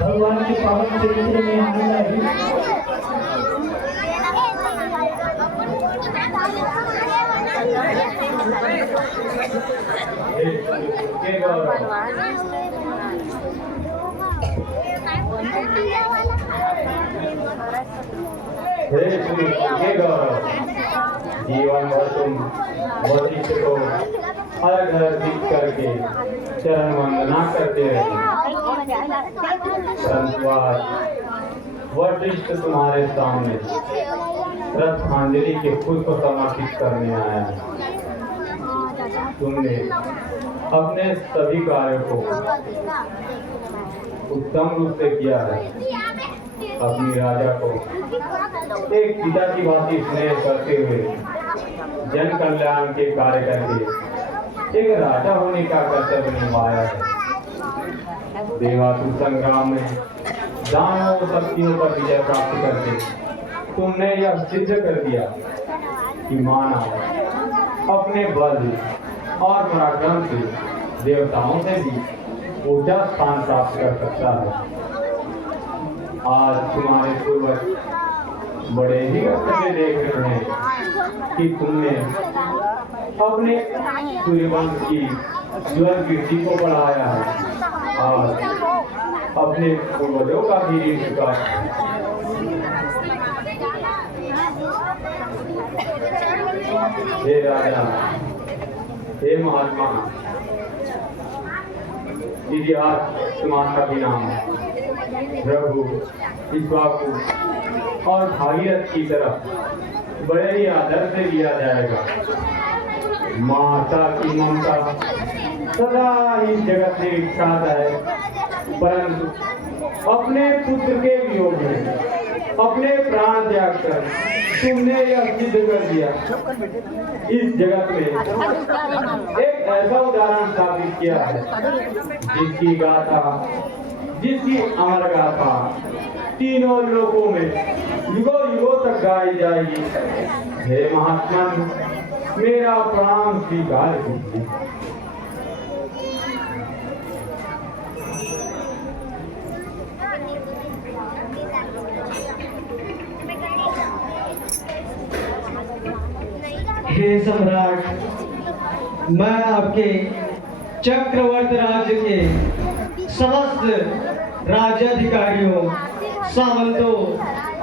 भगवान के पावन चरित्र में आनंद जीवन भर तुम वशिष्ठ को हर घर दिख करके चरण वंदना करते रहे। वशिष्ठ तुम्हारे सामने श्रद्धांजलि के फूल को समर्पित करने आया है। तुमने अपने सभी कार्यों को उत्तम रूप से किया है। अपनी राजा को एक पिता की भांति स्नेह करते हुए जन कल्याण के कार्य करके एक राजा होने का कर्तव्य निभाया है। देवासुर संग्राम में दानव शक्तियों पर विजय प्राप्त करके तुमने यह सिद्ध कर दिया कि मानव अपने बल और पराक्रम से देवताओं से भी ऊंचा स्थान प्राप्त कर सकता है। आज तुम्हारे पूर्वज बड़े ही कर्तव्य देख रहे हैं कि तुमने अपने सूर्यवंश की ज्वल कीर्ति को बढ़ाया है और अपने पूर्वजों का भी ऋण चुका। हे राजा, हे महात्मा, इतिहास तुम्हारा भी नाम है। रघु, इक्ष्वाकु और भागीरथ की तरफ बड़े ही आदर से लिया जाएगा। माता की ममता सदा ही जगत में विख्यात है, परंतु अपने पुत्र के वियोग में अपने प्राण त्याग कर तुमने यह सिद्ध कर दिया। इस जगत में एक ऐसा उदाहरण स्थापित किया है जिसकी गाथा, जिसकी अमर गाथा तीनों लोकों में युगों युगों तक गाई जाएगी। हे महात्मा, मेरा प्रणाम स्वीकार कीजिए। हे सम्राट, मैं आपके चक्रवर्ती राज्य के समस्त राज्याधिकारियों, सामंतों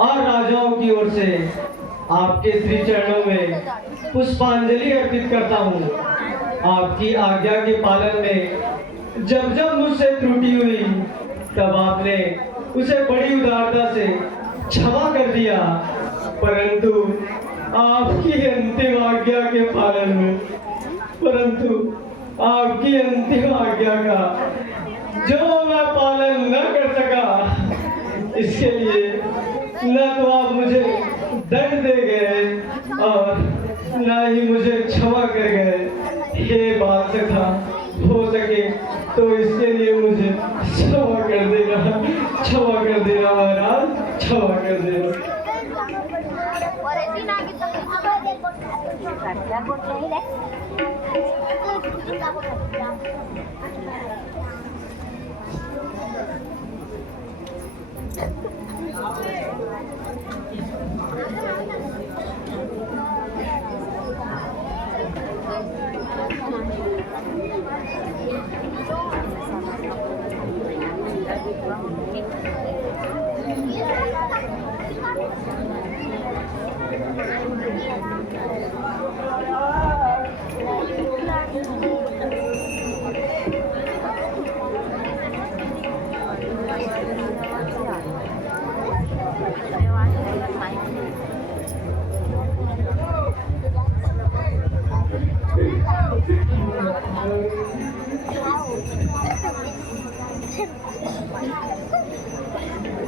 और राजाओं की ओर से आपके श्री चरणों में पुष्पांजलि अर्पित करता हूँ। आपकी आज्ञा के पालन में जब जब मुझसे त्रुटि हुई तब आपने उसे बड़ी उदारता से क्षमा कर दिया, परंतु आपकी अंतिम आज्ञा के पालन में, परंतु आपकी अंतिम आज्ञा का जो मैं पालन न कर सका, इसके लिए न तो आप मुझे दंड दे गए और न ही मुझे क्षमा कर गए। हे बाल सखा, हो सके तो इसके लिए मुझे क्षमा कर देना, क्षमा कर देना महाराज, क्षमा कर देना।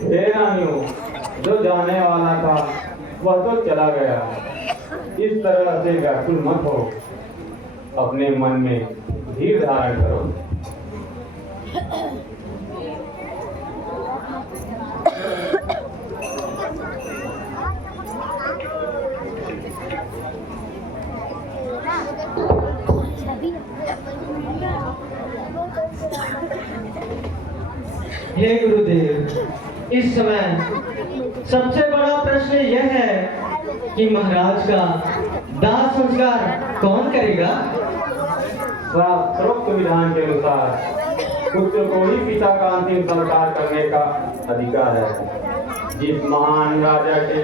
हे रानियों, जो जाने वाला था वह तो चला गया। इस तरह से व्याकुल मत हो, अपने मन में धीर धारण करो। हे गुरुदेव, इस समय सबसे बड़ा प्रश्न यह है कि महाराज का दाह संस्कार कौन करेगा? शास्त्रोक्त विधान के अनुसार पुत्र को ही पिता का अंतिम संस्कार करने का अधिकार है। जिस महान राजा के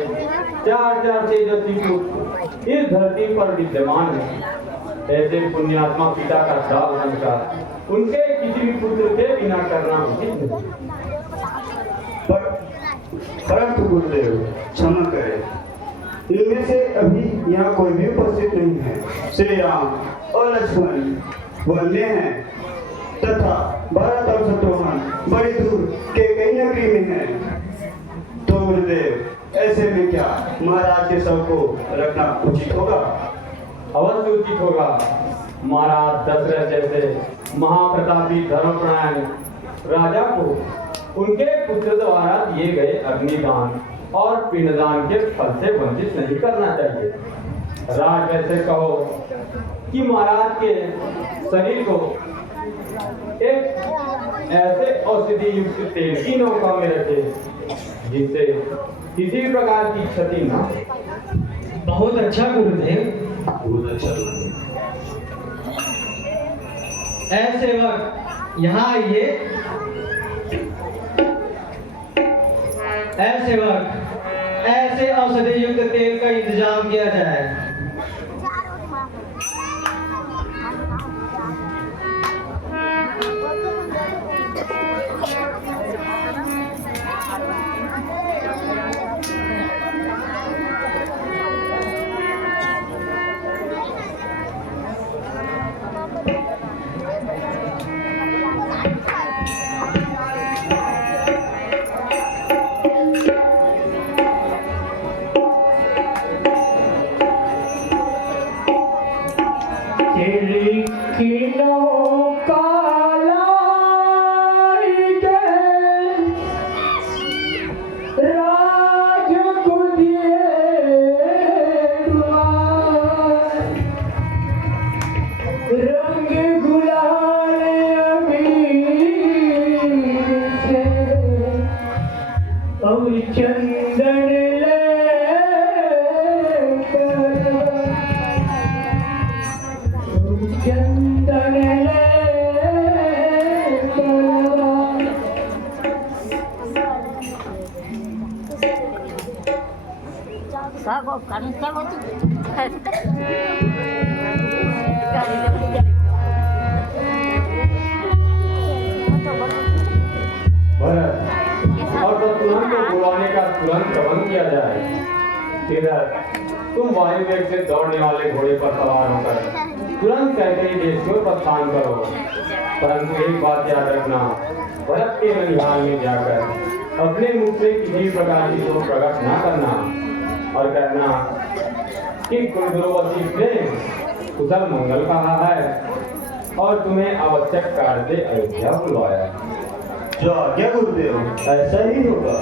चार तेजस्वी पुत्र इस धरती पर विद्यमान है, ऐसे पुण्यात्मा पिता का दाह संस्कार उनके किसी भी पुत्र के बिना करना उचित नहीं। परंतु गुरुदेव क्षमा करें, इनमें से अभी यहाँ कोई भी उपस्थित नहीं है। श्री राम और लक्ष्मण वन्य हैं तथा भरत और शत्रुघ्न बड़ी दूर के कई नगरी में हैं। तो गुरुदेव ऐसे में क्या महाराज के शव को रखना उचित होगा? अवश्य उचित होगा। महाराज दशरथ जैसे महाप्रतापी धर्मपरायण राजा को उनके पुत्र द्वारा दिए गए अग्निदान और पिंडदान के फल से वंचित नहीं करना चाहिए। राज वैसे कहो कि महाराज के शरीर को एक ऐसे औषधि युक्त तेल की नौका में रखे जिससे किसी भी प्रकार की क्षति न हो। बहुत अच्छा गुरुदेव, बहुत अच्छा गुरुदेव। ऐसे वक्त यहाँ आइए। ऐसे वक्त ऐसे औषधि युक्त तेल का इंतजाम किया जाए। भरत और बुलाने का तुरंत प्रबंध किया जाए। इधर तुम वायु वेग से दौड़ने वाले घोड़े पर सवार होकर तुरंत कैकेयी देश को प्रस्थान करो। परंतु एक बात याद रखना, भरत के ननिहाल में जाकर अपने मुख से किसी प्रकार की शोक प्रकट न करना और कहना कि कुलगुरु वशिष्ठ ने कुशल मंगल कहा है और तुम्हें आवश्यक कार्य से अयोध्या बुलवाया। जो आज्ञा गुरुदेव, ऐसा ही होगा।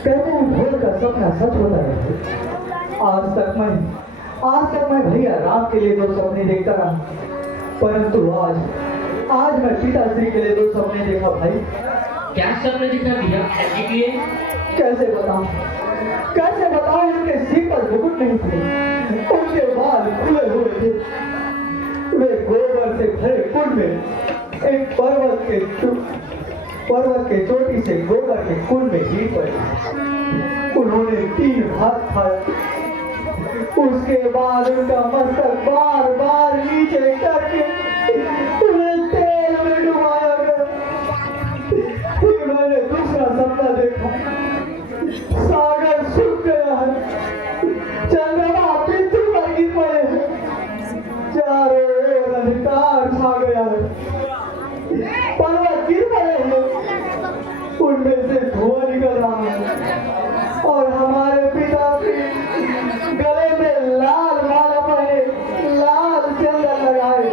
कहते हैं भोर का सपना सच होता है। आज तक मैं भैया रात के लिए 2 सपने देखता रहा, परंतु आज मैं पिताश्री के लिए 2 सपने देखा। भाई क्या सपने देखा भैया? कैसे बताऊं उनके सिर पर मुकुट नहीं थे, उनके बाल खुले हुए थे, वे गोबर से भरे कुंड में एक पर्वत के चोटी से गोबर के कुंड में गिर पड़े। उन्होंने 3 भाग खाया, उसके बाद उनका मस्तक बार बार नीचे करके उन्हें तेल में डुबाया गया। फिर मैंने दूसरा सपना देखा, सागर सूख गया है, चंद्रमा पृथ्वी पर गिर पड़े हैं, चारों ओर अंधकार छा गया है, पर्वत गिर पड़े हैं, उनमें से धुआं निकल रहा है और हमारे पिताश्री गले में लाल माला पहने, लाल चंदन लगाए,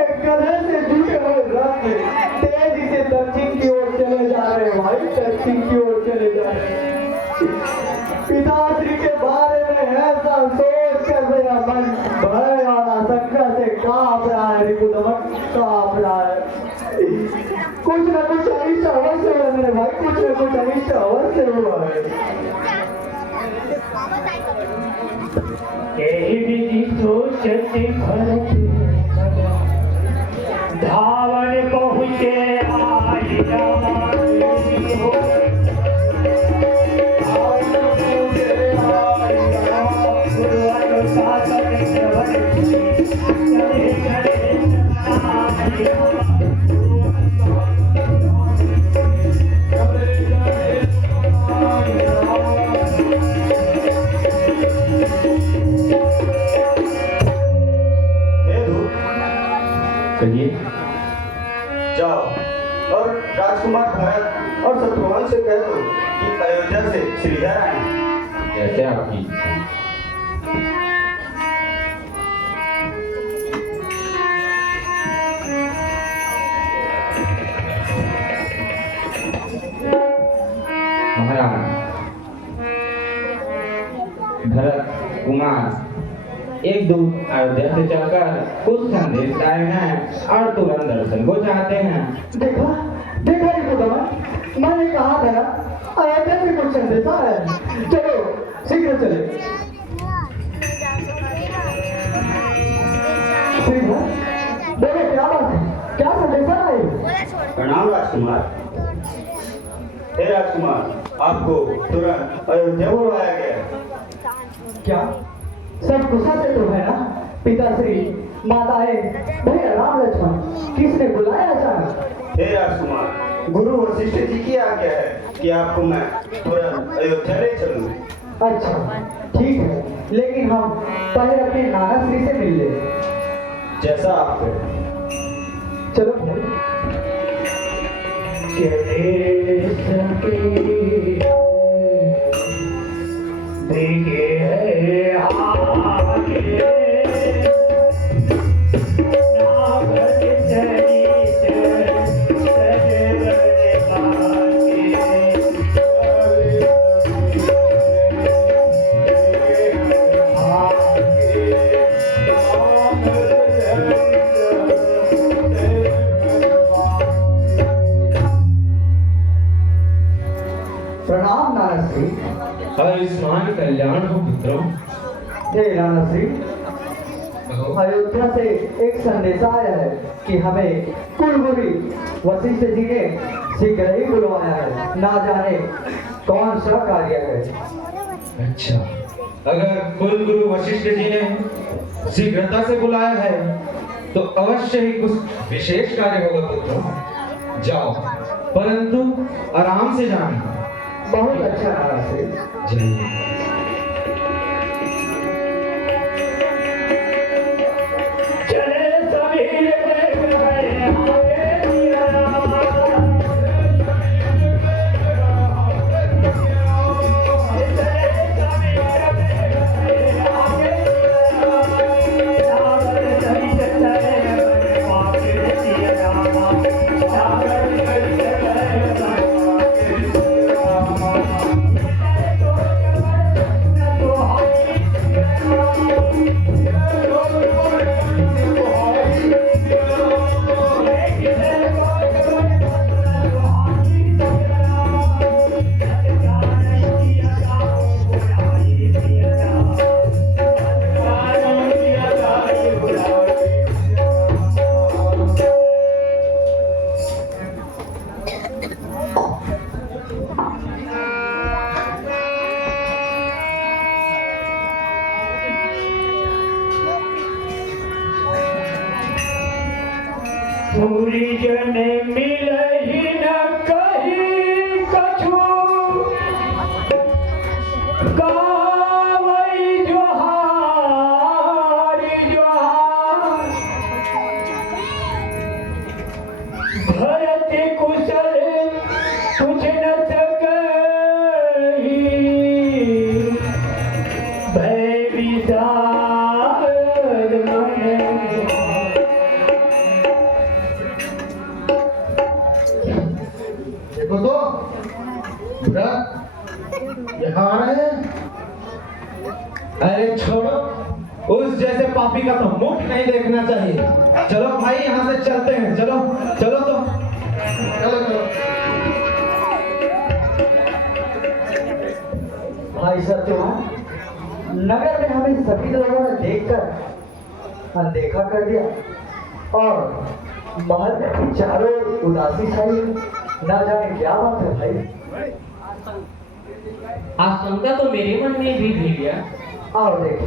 एक गधे से जुटे हुए रथ में तेजी से दक्षिण की ओर चले जा रहे हैं। भाई दक्षिण की ओर चले जा रहे हैं। पिताश्री के बारे में ऐसा सोच कर मेरा मन भय और आशंका से कांप रहा है, रिपुदमन कांप रहा है। कुछ न कुछ अनिष्ट अवश्य हुआ मेरे भाई, कुछ न कुछ अनिष्ट अवश्य हुआ है। यही विधि सोचते भरत धावन पहुँचे आई कहिए। जाओ और राजकुमार भरत और शत्रुघ्न से कह दो कि अयोध्या से श्रीधर आए हैं। जैसे आपकी इच्छा। महाराज भरत कुमार एक दूत अयोध्या से चलकर कुछ संदेश लाए हैं और तुरंत दर्शन को चाहते हैं। देखा देखा रिपुदमन, मैंने कहा था ना अयोध्या से कुछ संदेश आया है। चलो शीघ्र चले। श्रीधर, बोलो क्या बात है, क्या संदेश आए? प्रणाम राजकुमार। हे राजकुमार, आपको तुरंत अयोध्या बुलवाया गया। क्या सब कुशल से तो है ना? पिताश्री, माताएं, भैया राम लक्ष्मण, किसने बुलाया अचानक? हे राजकुमार, गुरु वशिष्ठ जी की आज्ञा है कि आपको मैं तुरंत अयोध्या ले चलूं। अच्छा ठीक है, लेकिन हम पहले अपने नाना श्री से मिल ले। जैसा आप कहें। चलो भाई। चले सके देखे आगे नागत चरित सजवन प्रणाम नाना श्री। आयुष्मान कल्याण हो पुत्रों। हे नाना श्री, अयोध्या से एक संदेश आया है कि हमें कुलगुरु वशिष्ठ जी ने शीघ्र ही बुलवाया है। ना जाने कौन सा कार्य है। अच्छा, अगर कुलगुरु वशिष्ठ जी ने शीघ्रता से बुलाया है तो अवश्य ही कुछ विशेष कार्य होगा पुत्रों। जाओ, परंतु आराम से जाना। बहुत अच्छा नाना श्री। जय। चले समीर देख गए आगे दिया पूरी जन मिलही न कही कछु गावई जोहारी जोहार भरत कुशल कुछ न सकही भय विदार मन देखो तो भरत यहाँ आ रहे हैं। अरे छोड़ो, उस जैसे पापी का तो मुख नहीं देखना चाहिए। चलो भाई, यहाँ से चलते हैं। चलो चलो तो। चलो चलो। भाई सत्यवान, नगर में हमें सभी लोगों ने देखकर अनदेखा कर दिया और महल में चारों उदासी छाई। ना जाने क्या बात है भाई। आशंका तो मेरे मन में भी थी गया। और देखो,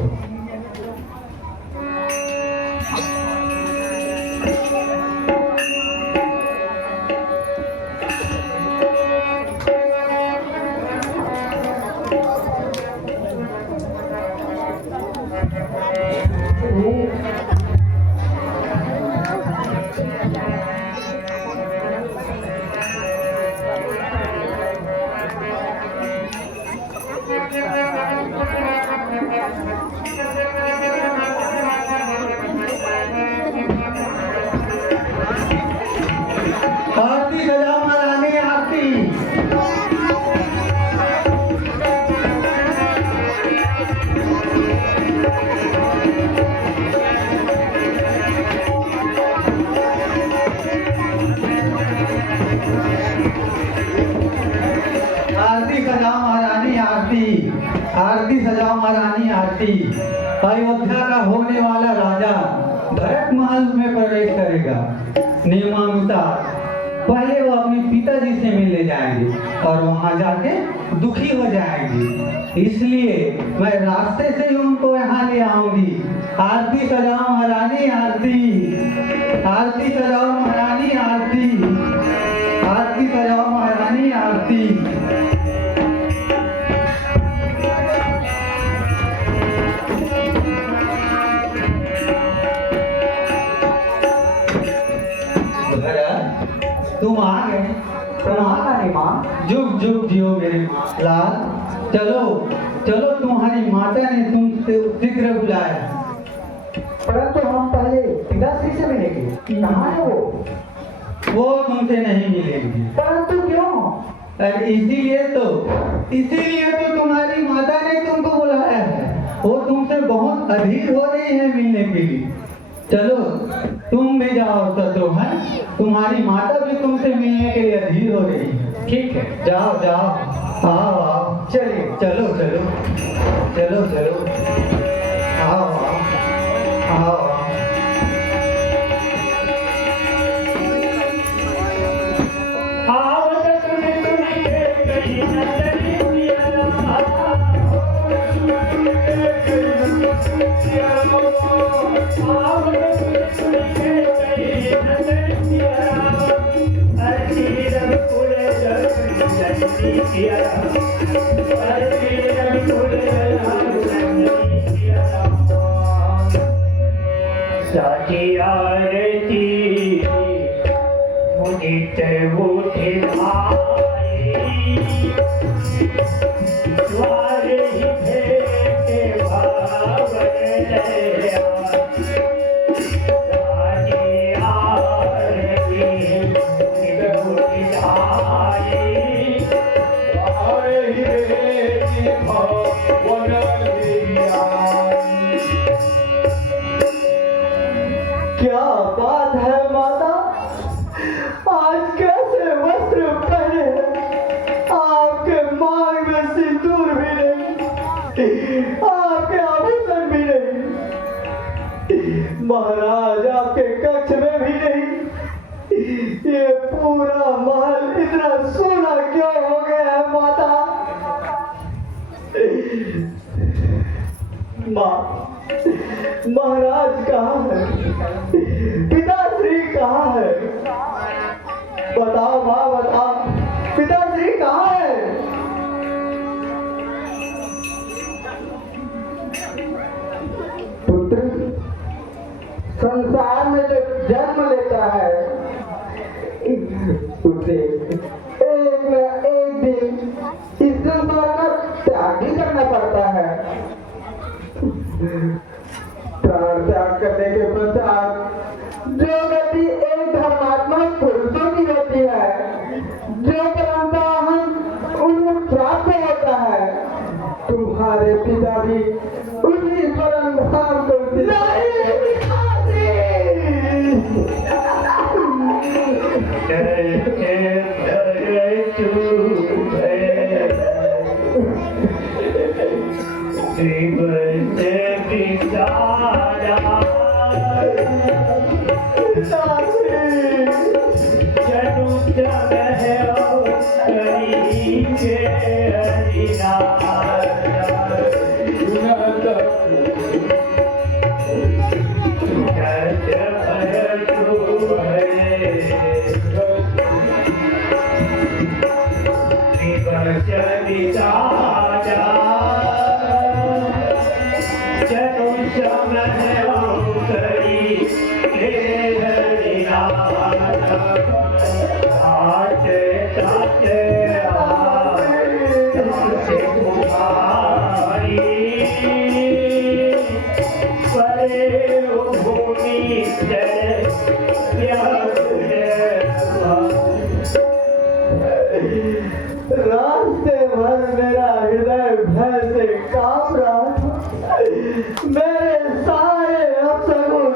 आरती सजाओ महारानी आरती। आरती सजाओ महारानी आरती। आरती सजाओ महारानी आरती। अयोध्या का होने वाला राजा भरत महल में प्रवेश करेगा। नियमानुसार पहले वो अपने पिताजी से मिलने जाएंगे और वहां जाके दुखी हो जाएंगे, इसलिए मैं रास्ते से ही उनको यहाँ ले आऊंगी। आरती सजाओ महारानी आरती। आरती सजाओ महारानी आरती। आरती सजाओ महारानी आरती। तुम आ गए। तुम आ गए माँ। जुग जुग जियो मेरे लाल। चलो चलो, तुम्हारी माता ने तुमसे शीघ्र बुलाया। परंतु हम पहले पिताश्री से मिलेंगे। कहाँ है वो तुमसे नहीं मिलेंगे। परंतु क्यों? अरे इसीलिए तो तुम्हारी माता ने तुमको बुलाया है। वो तुमसे बहुत अधीर हो रही है मिलने के लिए। चलो तुम भी जाओ शत्रुघ्न, तुम्हारी माता भी तुमसे मिलने के लिए अधीर हो रही है। ठीक है, जाओ जाओ, आओ आओ, चलिए चलो चलो चलो चलो, आओ आओ आओ आओ। साची आरती मुदित उठे भाई, द्वारे ही भेटे भावन लया। साची आरती मुदित उठे भाई, द्वारे ही भेटे भावन लया। क्या बात है माता, आज कैसे वस्त्र पहने, आपके मांग में सिंदूर भी नहीं, आपके आभूषण भी नहीं, महाराज आपके कक्ष में भी नहीं। ये पूरा महल इतना सोना क्यों हो गया है माता? माँ, महाराज कहाँ है? पिताश्री कहाँ है? बताओ माँ बताओ, पिताश्री कहाँ है? पुत्र, संसार में जो जन्म लेता है उसे एक न एक दिन इस संसार का त्याग ही करना पड़ता है। प्राण त्याग करने के पश्चात जो गति एक धर्मात्मक पुरुषों की होती है, जो परंपरा हम उन्हें प्राप्त होता है, तुम्हारे पिता भी उसी परम धाम को जय रास्ते भर मेरा हृदय भय से कांप रहा था। मेरे सारे अपशगुन,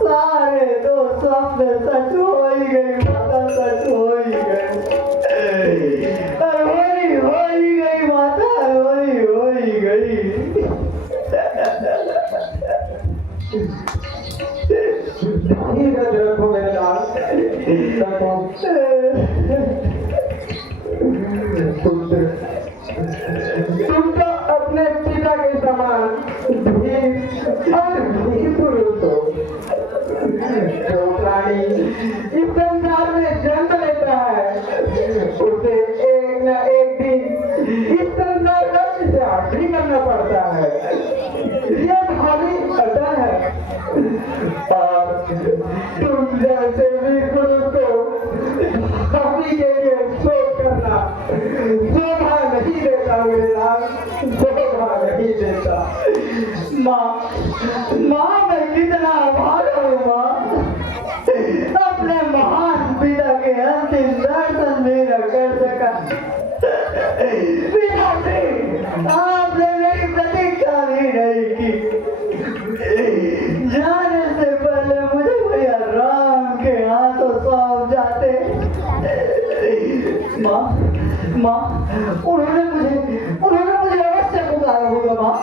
सारे दो स्वप्न सच हो ही गई माता, सच हो ही गई, हो ही गई माता, हो ही गई। धीरज रखो मेरे लाल, तुम तो अपने पिता के समान भीम और भीम पुरुष हो। जो प्राणी इस संसार में जन्म लेता है उसे एक न एक दिन इस संसार का त्याग करना पड़ता है। यह भावी अदा है और तुम जैसे वीर पुरुष को भावी के लिए शोक करना शोभा नहीं देता मेरे लाल, शोभा नहीं देता। माँ मैं कितना भागा हूँ माँ, अपने महान पिता के अंतिम दर्शन मेरा कर सका। पिता से आपने मेरी प्रतीक्षा भी नहीं की। जाने से पहले मुझे भैया राम के हाथों सौंप जाते। माँ उन्होंने मुझे अवश्य पुकारा होगा माँ।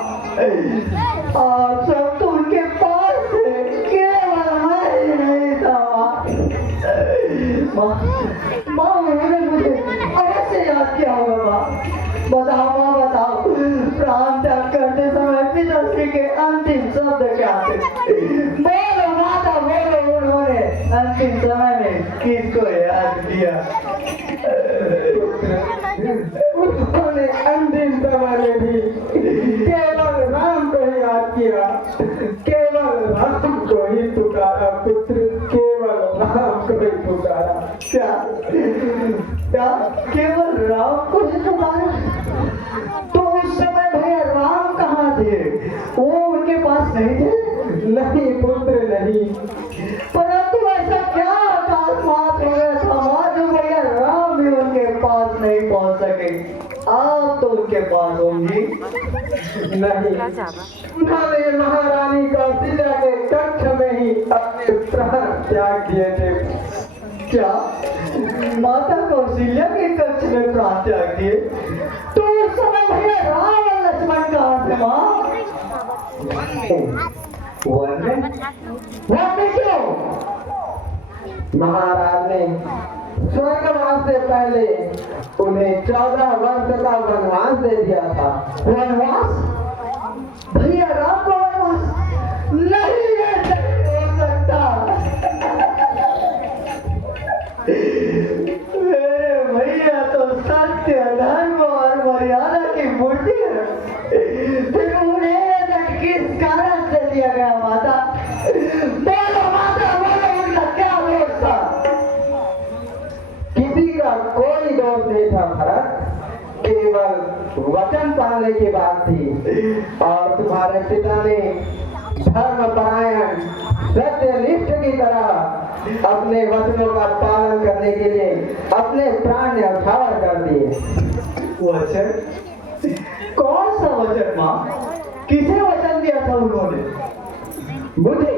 आप सब तो उनके पास थे, केवल मैं ही नहीं था माँ। उन्होंने मुझे अवश्य याद किया होगा माँ। बताओ प्राण त्याग करते समय पिताश्री के अंतिम शब्द क्या थे? बोलो माता बोलो, उन्होंने अंतिम समय में किसको याद किया? उन्होंने अंतिम समय में भी केवल राम को ही याद किया, केवल राम को ही पुकारा पुत्र, केवल राम को ही पुकारा। क्या केवल राम को ही पुकारा? तो उस समय भैया राम कहाँ थे? वो उनके पास नहीं थे? नहीं पुत्र नहीं, परंतु ऐसा क्या अकस्मात हो गया था जो भैया राम भी उनके पास नहीं पहुंच सके? आप तो उनके पास होंगी। नहीं, उन्होंने महारानी कौशल्या के कक्ष में ही अपने प्राण त्याग दिए थे। क्या माता कौशल्या के कक्ष में प्राण त्याग दिए? तो उस समय भैया राम और लक्ष्मण कहाँ थे माँ? वनने क्यों? महाराज ने स्वर्गवास से पहले उन्हें 14 वर्ष का वनवास दे दिया था। वनवास? भैया राम को वनवास नहीं हो सकता। मेरे भैया तो सत्य धर्म और मर्यादा की मूर्ति है, फिर उन्हें किस कारण से दिया गया माता? बोलो माता बोलो, उनका क्या दोष था? किसी का कोई दोष नहीं था भरत, केवल वचन पालने की बात थी। और तुम्हारे पिता ने धर्मपरायण सत्यनिष्ठ की तरह अपने वचनों का पालन करने के लिए अपने प्राण न्यौछावर कर दिए। वचन? कौन सा वचन माँ? किसे वचन दिया था उन्होंने? मुझे?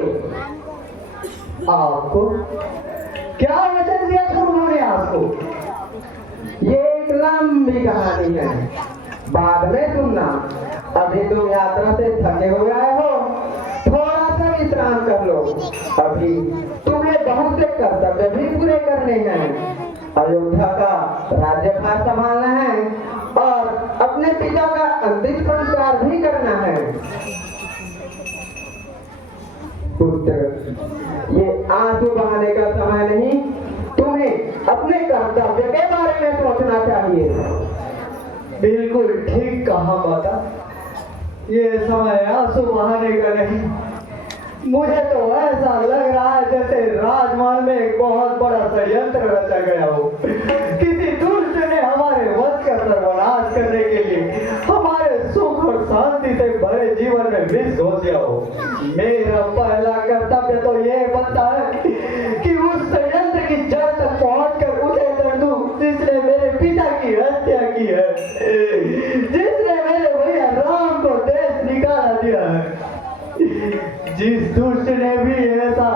आपको? क्या वचन दिया था उन्होंने आपको? ये एक लंबी कहानी है, बाद में सुनना। अभी तुम यात्रा से थके हुए आए हो, थोड़ा सा विश्राम कर लो। अभी तुम्हें बहुत से कर्तव्य भी पूरे करने हैं। अयोध्या का राज्यभार संभालना है और अपने पिता का अंतिम संस्कार भी करना है। पुत्र, ये आंसू बहाने का समय नहीं, तुम्हें अपने कर्तव्य के बारे में सोचना चाहिए। बिल्कुल ठीक कहा माता। ये समय आंसू बहाने का नहीं, मुझे तो ऐसा लग रहा है जैसे राजमहल में एक बहुत बड़ा षड्यंत्र रचा गया हो। किसी दुष्ट ने हमारे वंश का सर्वनाश करने के लिए हमारे सुख और शांति से भरे जीवन में विष घोल दिया हो। मेरा पहला कर्तव्य तो ये बनता है कि उस षड्यंत्र की जड़ तक पहुंचकर उसे दंड दूं जिसने मेरे पिता की हत्या की है, जिसने मेरे भैया राम को देश निकाला दिया है। जिस दुष्ट ने भी ऐसा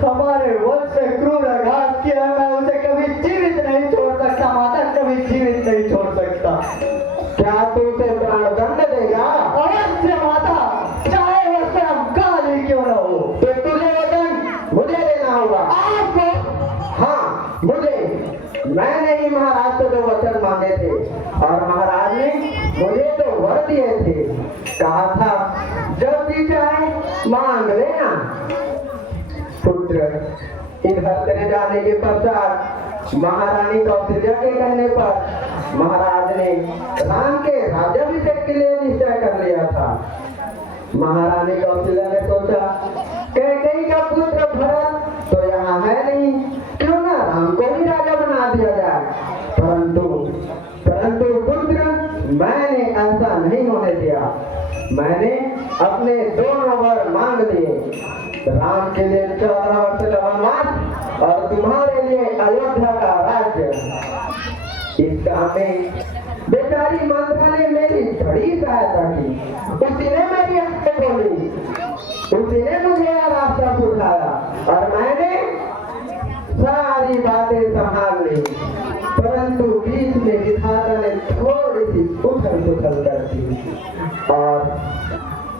हमारे वंश से क्रूर आघात किया, मैं उसे कभी जीवित नहीं छोड़ सकता माता, कभी जीवित नहीं छोड़ सकता। क्या तू उसे प्राणदंड देगा? अवश्य माता, चाहे वह स्वयं काल ही क्यों न हो। तो तुझे वो दंड मुझे देना होगा। आपको? हाँ मुझे। मैंने ही महाराज से जो वचन मांगे थे और महाराज ने मुझे तो वर दिए थे। कहा था जब भी चाहे मांग लेना। पुत्र, इधर चले जाने के पश्चात महारानी कौशल्या के कहने पर महाराज ने राम के राज्याभिषेक के लिए निश्चय कर लिया था। महारानी कौशल्या ने सोचा कैकेयी का पुत्र भरत तो यहाँ है नहीं, क्यों ना राम को ही राजा बना दिया जाए। परंतु पुत्र, मैंने ऐसा नहीं होने दिया। मैंने अपने दोनों वर मांग लिए, राम के लिए 14 वर्ष का वनवास और तुम्हारे लिए अयोध्या का राज्य। इस काम में बेचारी मंत्रा ने मेरी बड़ी सहायता की। उसी ने मेरी आंखें खोली, उसी ने मुझे यह रास्ता सुझाया और मैंने सारी बातें संभाल ली। परंतु बीच में विधाता ने थोड़ी सी उथल पुथल कर दी और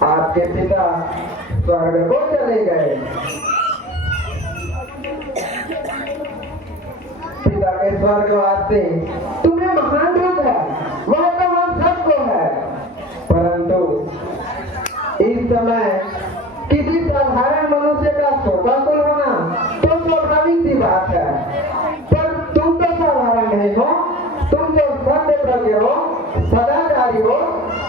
आपके पिता स्वर्ग को चले गए। पिता के स्वर्गवास से तुम्हें महान दुख है, वह तो हम सबको है। परंतु इस समय किसी साधारण मनुष्य का शोकाकुल होना तो स्वाभाविक सी बात है। पर तुम तो साधारण नहीं हो, तुम तो सत्य प्रज्ञ हो, सदाचारी हो,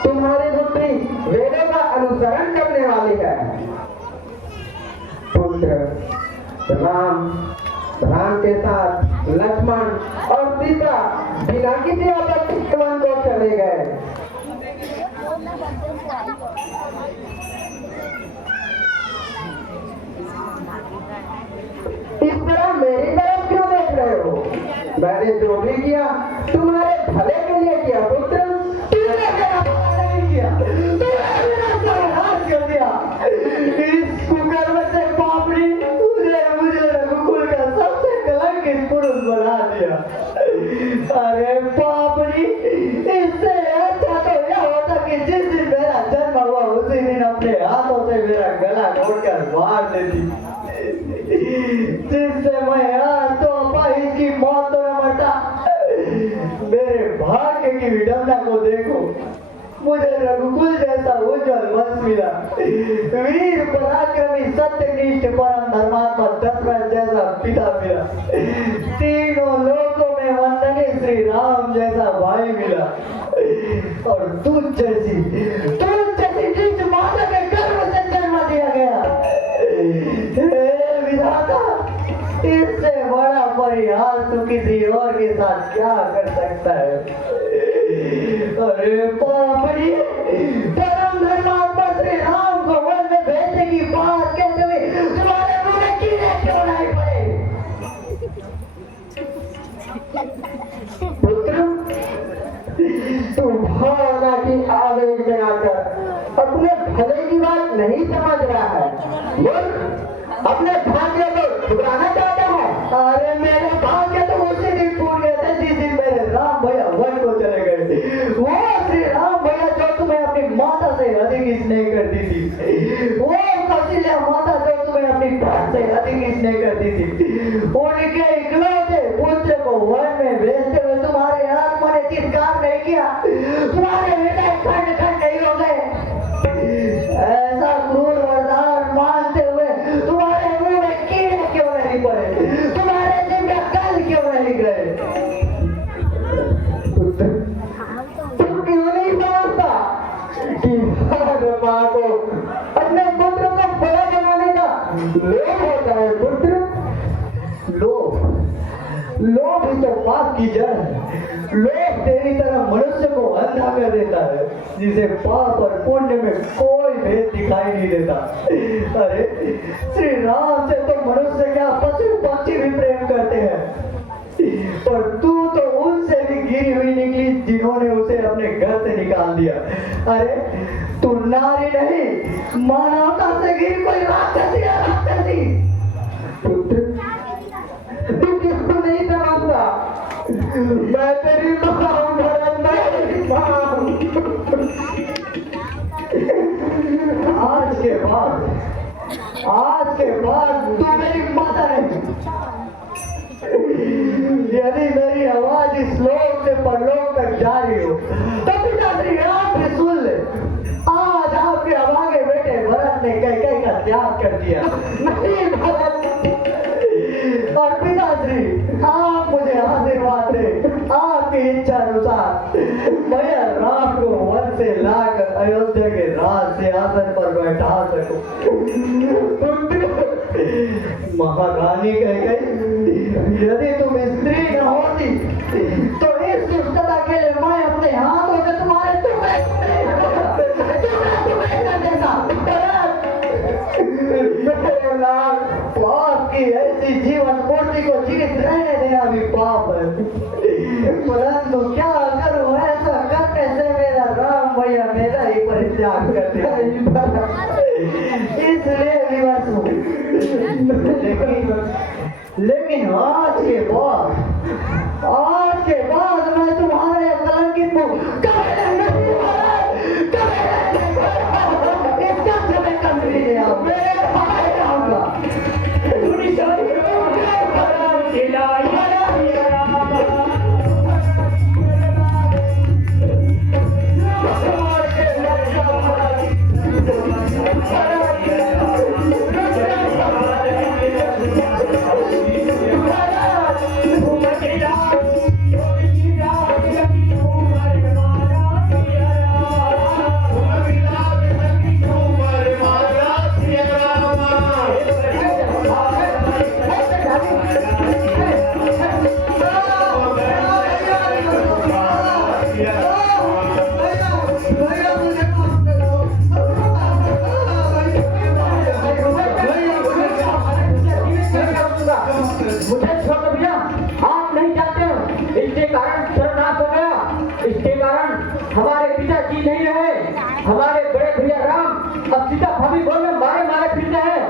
तुम्हारी बुद्धि वेदों का अनुसरण करने वाली है। पुत्र, राम के साथ लक्ष्मण और सीता बिना किसी आपत्ति के वन को चले गए। इस तरह मेरी तरफ क्यों देख रहे हो? मैंने जो भी किया तुम्हारे भले के लिए किया। पुत्र, तूने मेरा भला नहीं किया, तूने मेरा सर्वनाश कर दिया। इस कुकर्म से पापड़ी मुझे रघुकुल का सबसे कलंकित पुरुष बना दिया। अरे पापड़ी, इससे अच्छा तो यह होता कि जिस दिन मेरा जन्म हुआ उसी दिन अपने हाथों से मेरा गला घोटकर मार देती, जिससे मैं आज तो अपाहिज की मौत तो न मरता। मेरे भाग्य की विडंबना को देखो, मुझे रघुकुल जैसा उज्जवल वंश मिला, वीर पराक्रमी सत्यनिष्ठ परम धर्मात्मा दशरथ जैसा पिता मिला, तीनों लोकों में वंदनीय श्री राम जैसा भाई मिला, और तुझ जैसी नीच माता के गर्भ से जन्म दिया गया। हे विधाता, इससे बड़ा परिहार तो किसी और के साथ क्या कर सकता है। अरे पापड़ी, परम धर्मात्मा श्री राम को वन में भेजने की बात कहते हुए तुम्हारे मुंह में कीड़े क्यों नहीं पड़े? पुत्र, तू भावना की आवेग में आकर अपने भले की बात नहीं समझ रहा है, अपने भाग्य को ठुकराना चाहता है। अरे मेरे भाग्य तो उसी दिन टूट गए थे जिस दिन मेरे राम भैया वन को चले गए। वो श्री राम भैया जो तुम्हें अपनी माता से अधिक स्नेह करती थी, वो कौशल्या माता जो तुम्हें अपनी बहन से अधिक स्नेह करती थी, उनके इकलौते पुत्र को वन में भेजते हुए तुम्हारे आत्मा ने चित्कार नहीं किया, तुम्हारे हृदय खंड खंड नहीं हो गए। ऐसा क्रूर वरदान मानते हुए तुम्हारे मुंह में कीड़े क्यों नहीं पड़े, तुम्हारे दिन में कल क्यों नहीं गए? तुम क्यों नहीं समझता कि लोभ होता है पुत्र। लोभ ही तो पाप की जड़ है। लोभ तेरी तरह मनुष्य को अंधा कर देता है, जिसे पाप और पुण्य में कोई भेद दिखाई नहीं देता। अरे श्री राम से तो मनुष्य क्या पशु पक्षी भी प्रेम करते हैं, पर तू तो उनसे भी गिरी हुई निकली जिन्होंने उसे अपने घर से निकाल दिया। अरे तू नारी नहीं, मानवता से गिरी कोई राक्षसी है, राक्षसी। पुत्र तू किसको नहीं समझता? मैं तेरी माँ हूँ भरत, मैं तेरी माँ हूँ। आज के बाद तू मेरी माता नहीं। यदि मेरी आवाज इस लोक से परलोक तक जा रही हो तो पिताश्री आप भी सुन ले। आज आपके अभागे बेटे भरत ने कैकेयी का त्याग कर दिया। नहीं भरत, और पिताश्री आप मुझे आशीर्वाद दे, आपकी इच्छा अनुसार मैं राम को वन से लाकर अयोध्या के राज सिंहासन पर बैठा सकूं। महारानी कैकेयी, यदि तुम स्त्री न होती तो इस दुष्टता के लिए मैं अपने हाथों से तुम्हारे पाप की ऐसी जीवन मूर्ति को जीवित रहने देना भी पाप है। परंतु क्या करूं, ऐसा करने से मेरा राम भैया मेरा ही परित्याग कर दिया, इसलिए विवश हूं। लेकिन आज के बाद मैं तुम्हारे कलंकित हूँ। इसका समय कम नहीं आओ, मेरे भाई आऊंगा। हमारे पिताजी नहीं रहे, हमारे बड़े भैया राम अब सीता भाभी बोल में मारे फिरते हैं।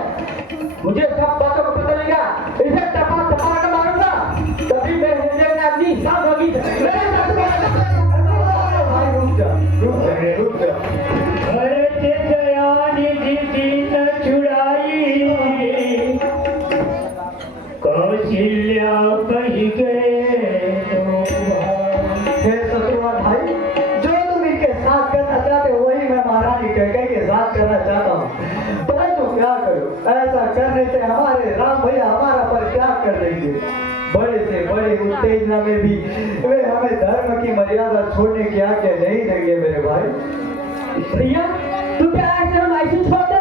मुझे सब बातों को पता लगा, इसे टपा कर मारूंगा, तभी मेरे हृदय में अपनी सांस होगी। रुक जा। भरत दयानिधि दीन छुड़ाई, कौशल्या कही गए भाई, वही मैं महारानी कैकेयी के साथ करना चाहता हूँ, परंतु क्या करूँ, ऐसा करने से हमारे राम भैया हमारा परित्याग कर देंगे। बड़े से बड़े उत्तेजना में भी वे हमें धर्म की मर्यादा छोड़ने की आज्ञा नहीं देंगे। मेरे भाई भैया तू क्या ऐसे छोड़ दे।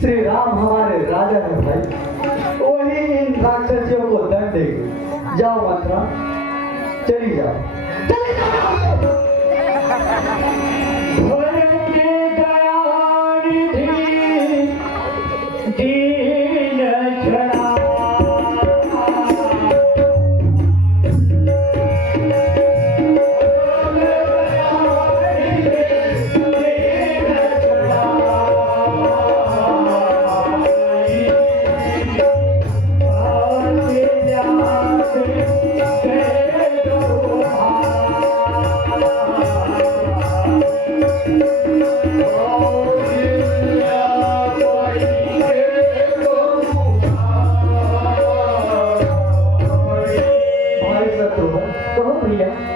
श्री राम हमारे राजा है भाई, वही इन राक्षसियों को दंड देंगे। जाओ मंत्रा, चली जाओ। भरत दयानिधि दीन छुड़ाई,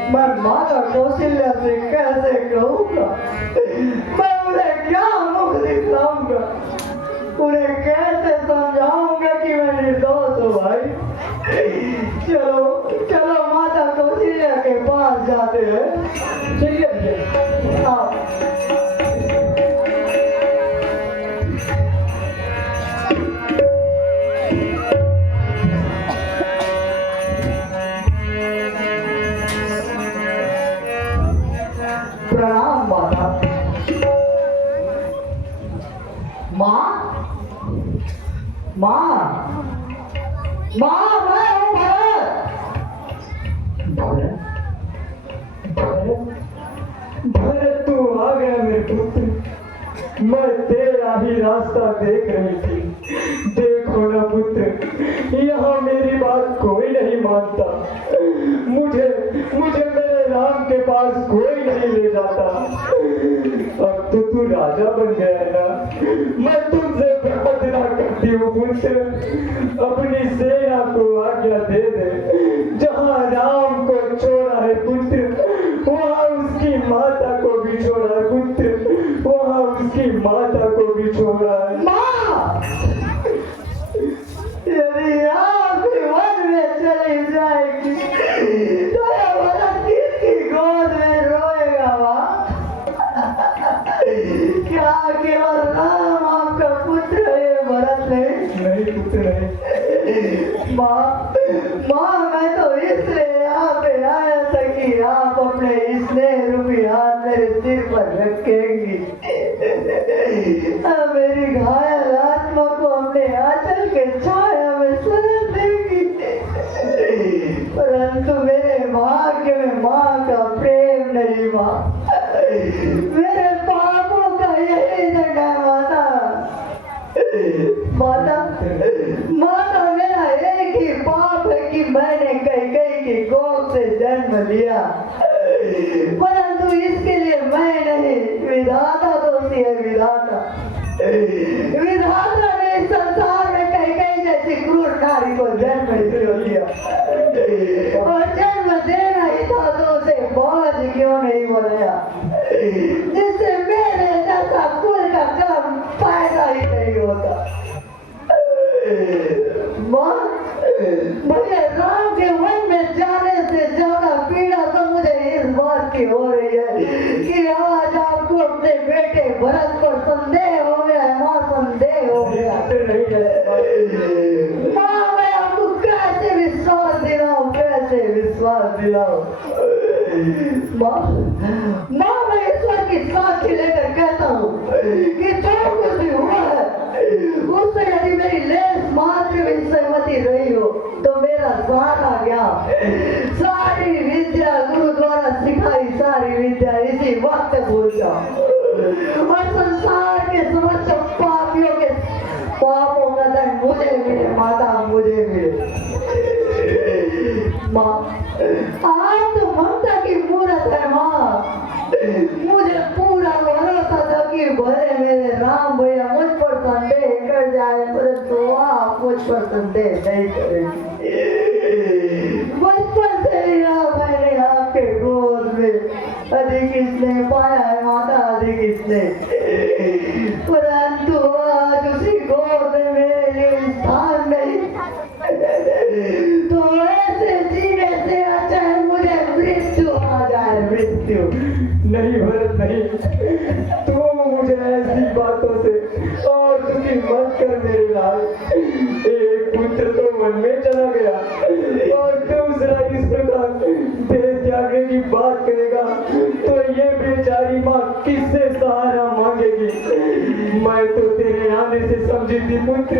मैं माता कौशल्या से कैसे कहूँगा, मैं उन्हें क्या मुख दिखलाऊंगा, उन्हें कैसे समझाऊंगा कि मैं निर्दोष हूँ। भाई चलो माता कौशल्या के पास जाते हैं। चलिए भैया। माँ, माँ, मैं हूँ भरत। भरत, भरत तू आ गया मेरे पुत्र। मैं तेरा ही रास्ता देख रही थी। देखो ना पुत्र, यहाँ मेरी बात कोई नहीं मानता। मुझे मुझे मेरे राम के पास कोई नहीं ले जाता। अब तो तू राजा बन गया ना, मैं तुमसे प्रार्थना करती हूँ पुत्र, अपनी सेना को आज्ञा दे दे। जहाँ राम को छोड़ा है पुत्र, वहाँ उसकी माता को भी छोड़ा है पुत्र, वहाँ उसकी माता को भी छोड़ा है। माँ, यदि आप वन में चली जाएगी तो यह भरत किसकी गोद में रोएगा? माँ, क्या केवल राम आपका पुत्र है भरत? नहीं पुत्र नहीं। माँ, मैं तो इसलिए यहाँ पे आया था कि आप अपने स्नेह रूपी हाथ मेरे सिर पर रखेंगी, मेरी घायल आत्मा को अपने आंचल के छाया में सर देंगी। परंतु मेरे भाग्य में माँ का प्रेम नहीं। माँ, मेरे पापों का यही जगह माता। माता, माता, मेरा एक ही पाप है कि मैंने कैकेयी की गोद से जन्म लिया, परंतु इसके लिए मैं नहीं, विधाता दोषी है। विधाता, विधाता ने इस संसार में कैकेयी जैसी क्रूर नारी को जन्म दिया, और जन्म देना ही था तो उसे बोझ क्यों नहीं बनाया, जिससे मेरे जैसा कुल का कर्म फायदा ही नहीं होता। माँ, मुझे राम के वन में जाने से ज्यादा पीड़ा तो मुझे इस बात की हो रही है कि आज आपको अपने बेटे भरत पर संदेह हो गया है। माँ, संदेह हो गया। माँ, मैं आपको कैसे विश्वास दिलाऊं, कैसे विश्वास दिलाऊं? माँ, मैं ईश्वर की साक्षी लेकर कहता हूँ कि जो कुछ भी हुआ है उससे यदि मेरी लेस मात्र भी सहमति रही हो तो मेरा सारा ज्ञान, सारी विद्या गुरु द्वारा सिखाई सारी विद्या इसी वक्त भूल जाओ, और संसार के समस्त पापियों के पापों का दंड मुझे मिले। माता, मुझे मिले। माँ, आप तो ममता की मूरत है। माँ, मुझे पूरा भरोसा था कि भले मेरे राम भैया मुझ पर संदेह कर जाए, परंतु आप मुझ पर संदेह नहीं करेंगे। बचपन से ही मैंने आपके गोद में अधिक स्नेह पाया है। माता, अधिक स्नेह, परंतु आज उसी गोद में मेरे लिए स्थान नहीं, तो ऐसे जीने से अच्छा है मुझे मृत्यु आ जाए। मृत्यु नहीं भरत, नहीं। तू मुझे ऐसी बातों से और दुखी मत कर मेरे लाल। एक पुत्र तो वन में चला गया और दूसरा इस प्रकार देह त्यागने की बात करेगा तो ये बेचारी माँ किससे सहारा मांगेगी? मैं तो तेरे आने से समझी थी पुत्र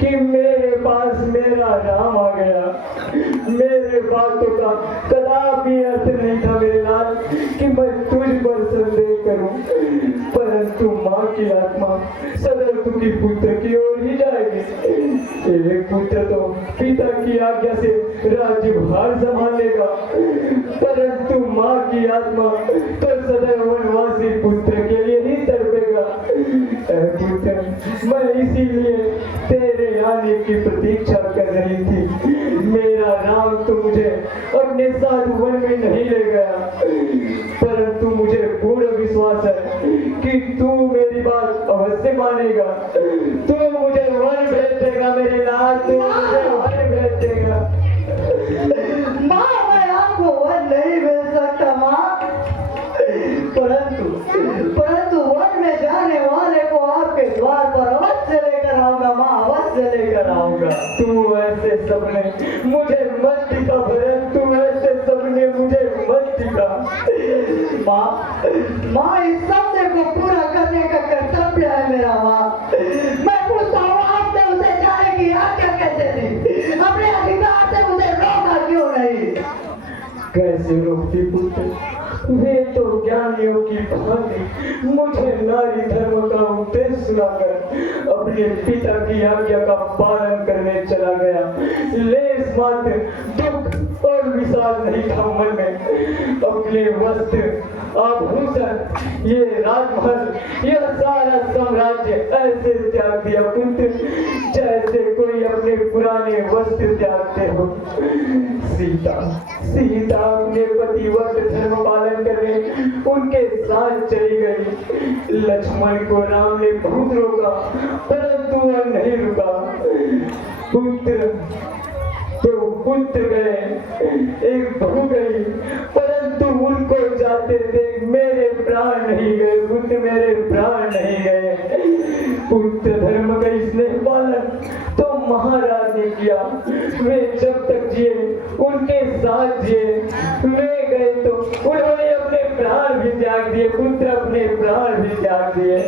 कि मेरे पास मेरा राम आ गया। मेरे बातों का कदापि अर्थ नहीं था मेरे लाल कि मैं तुझ पर संदेह करूं, परंतु माँ की आत्मा सदैव तुझी पुत्र की ओर ही जाएगी। एक पुत्र तो पिता की आज्ञा से राज्यभार संभालेगा, परंतु माँ की आत्मा तो सदैव वनवासी पुत्र के लिए ही तड़पेगा। पुत्र, मैं इसीलिए तेरे आने की प्रतीक्षा कर रही थी। मेरा राम तो मुझे अपने साथ वन में नहीं ले गया, परंतु मुझे पूर्ण विश्वास है कि तू मेरी बात अवश्य मानेगा। तू मुझे वन भेज देगा मेरे लाल, तू मुझे वन भेज देगा। माँ, मैं आपको वन नहीं भेज सकता माँ, परंतु वन में जाने वाले को आपके द्वार पर अवश्य लेकर आऊंगा। माँ, अवश्य लेकर आऊंगा। तू ऐसे सपने मुझे मत दिखा भरत, तू ऐसे सपने मुझे मत दिखा। माँ, इस सपने को पूरा करने का कर्तव्य है मेरा। माँ, मैं पूछता हूँ आपने उसे ज्ञानियों की भांति मुझे नारी धर्म का उपदेश सुनाकर अपने पिता की आज्ञा का पालन करने चला गया। लेस मात्र दुख और विषाद नहीं था मन में। अपने वस्त्र, आभूषण, ये राजमहल, यह सारा साम्राज्य ऐसे त्याग दिया पुत्र जैसे कोई अपने पुराने वस्त्र त्यागते हो। सीता अपने पतिव्रत धर्म पालन करने उनके साथ चली गई। लक्ष्मण को राम ने बहुत रोका परंतु वह नहीं रुका। पुत्र गए, एक बहू गई, परंतु उनको जाते देख मेरे प्राण नहीं गए पुत्र, मेरे प्राण नहीं गए। पुत्र धर्म का स्नेह पालन तो महाराज ने किया। वे जब तक जिए उनके साथ जिए, वे गए तो उन्होंने अपने प्राण भी त्याग दिए पुत्र, अपने प्राण भी त्याग दिए।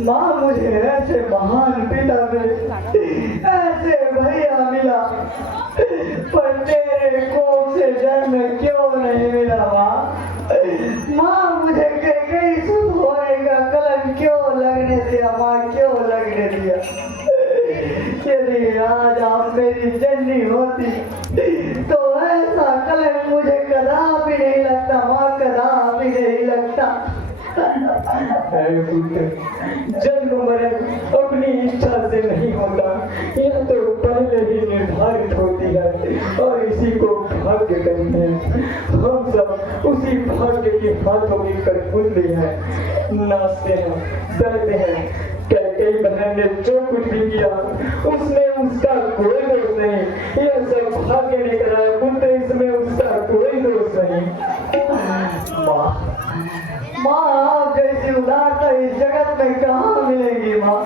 माँ मुझे ऐसे महान पिता मिले, ऐसे भैया मिला, पर तेरे कोख से जन्म क्यों नहीं मिला माँ? मुझे कई सुध होने का कलंक क्यों लगने दिया माँ, क्यों लगने दिया? यदि आज आप मेरी जननी होती तो ऐसा कलंक मुझे कदापि नहीं लगता माँ, कदापि नहीं लगता। जन्म मरण अपनी इच्छा से नहीं होता, यह तो पहले ही निर्धारित होती है और इसी को भाग्य कहते हैं। हम सब उसी भाग्य के हाथों की कठपुतली है। नाचते हैं, डरते हैं। कई बहन ने जो कुछ भी किया उसमें उसका कोई दोष नहीं, यह सब भाग्य ने कराया पुत्र, इसमें उसका कोई दोष नहीं। माँ आप जैसी उदारता इस जगत में कहाँ मिलेगी माँ?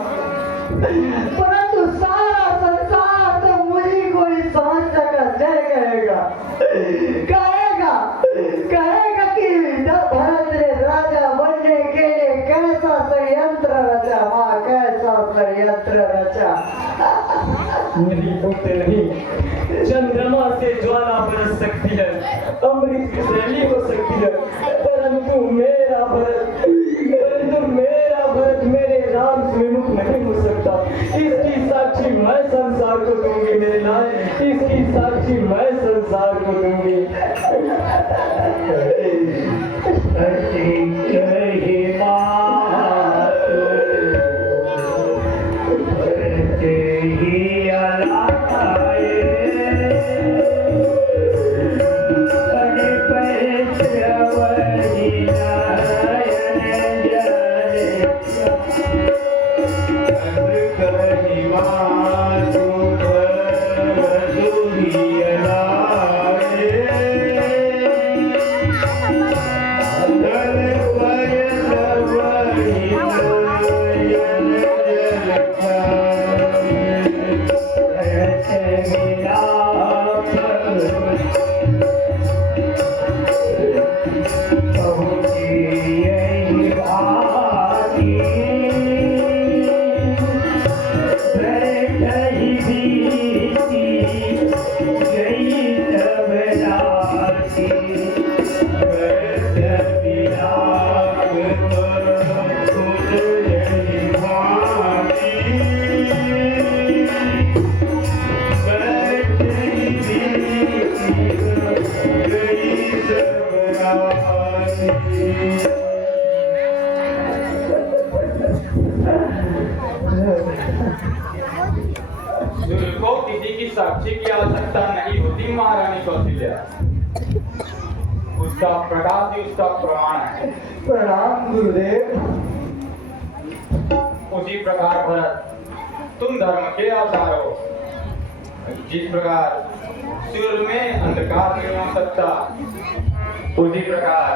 परंतु सारा संसार तो मुझे कोई समस्या का जय कहेगा कि भरत ने राजा बनने के लिए कैसा षड्यंत्र रचा माँ, कैसा षड्यंत्र रचा। मेरी पुत्र नहीं, चंद्रमा से ज्वाला बरस सकती है, अमृत की शैली हो सकती है, परंतु मेरा भरत मेरे राम से विमुख नहीं हो सकता। इसकी साक्षी मैं संसार को दूंगी मेरे लाल, इसकी साक्षी मैं संसार को दूंगी। को किसी की साक्षी की आवश्यकता नहीं होती महारानी कौशल्या, उसका प्रकाश ही उसका प्रमाण है। प्रणाम गुरुदेव। उसी प्रकार भरत तुम धर्म के अवतार हो। जिस प्रकार सूर्य में अंधकार नहीं हो सकता, उसी प्रकार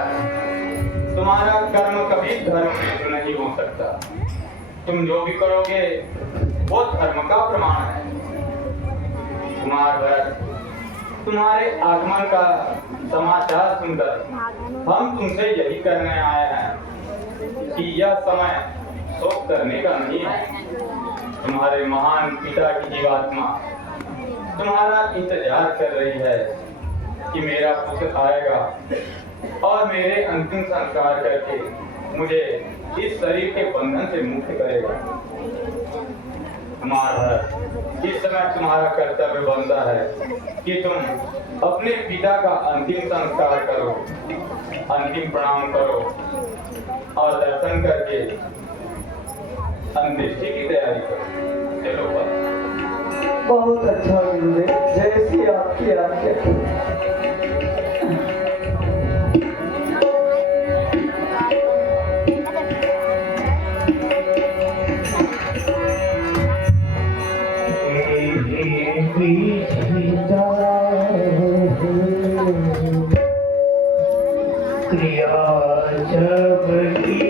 तुम्हारा कर्म कभी धर्म में नहीं हो सकता। तुम जो भी करोगे वो धर्म का प्रमाण है। कुमार भरत, तुम्हारे आगमन का समाचार सुनकर हम तुमसे यही कहने आए हैं कि यह समय शोक करने का नहीं है। तुम्हारे महान पिता की जीवात्मा तुम्हारा इंतजार कर रही है। कि मेरा पुत्र आएगा और मेरे अंतिम संस्कार करके मुझे इस शरीर के बंधन से मुक्त करेगा। महाराज, इस समय तुम्हारा कर्तव्य बनता है कि तुम अपने पिता का अंतिम संस्कार करो, अंतिम प्रणाम करो और दर्शन करके अंत्येष्टि की तैयारी करो। चलो बस। बहुत अच्छा गुरुदेव, जैसी आपकी आज्ञा। क्रिया सबकी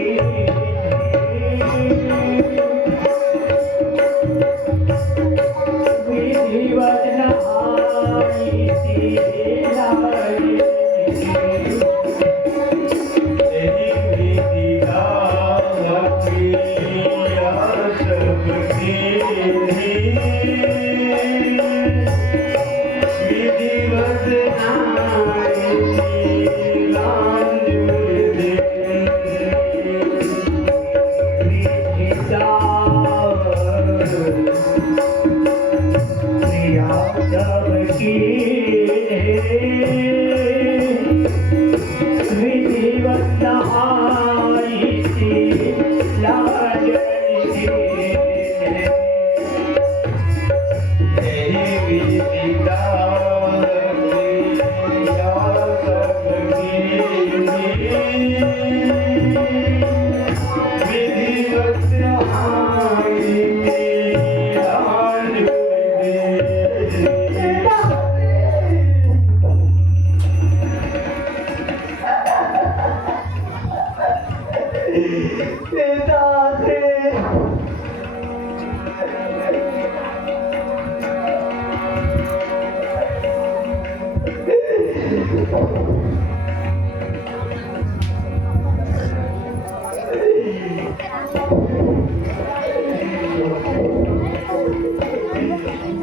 विधिवत नहाई तेरे नारी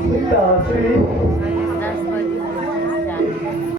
पिताश्री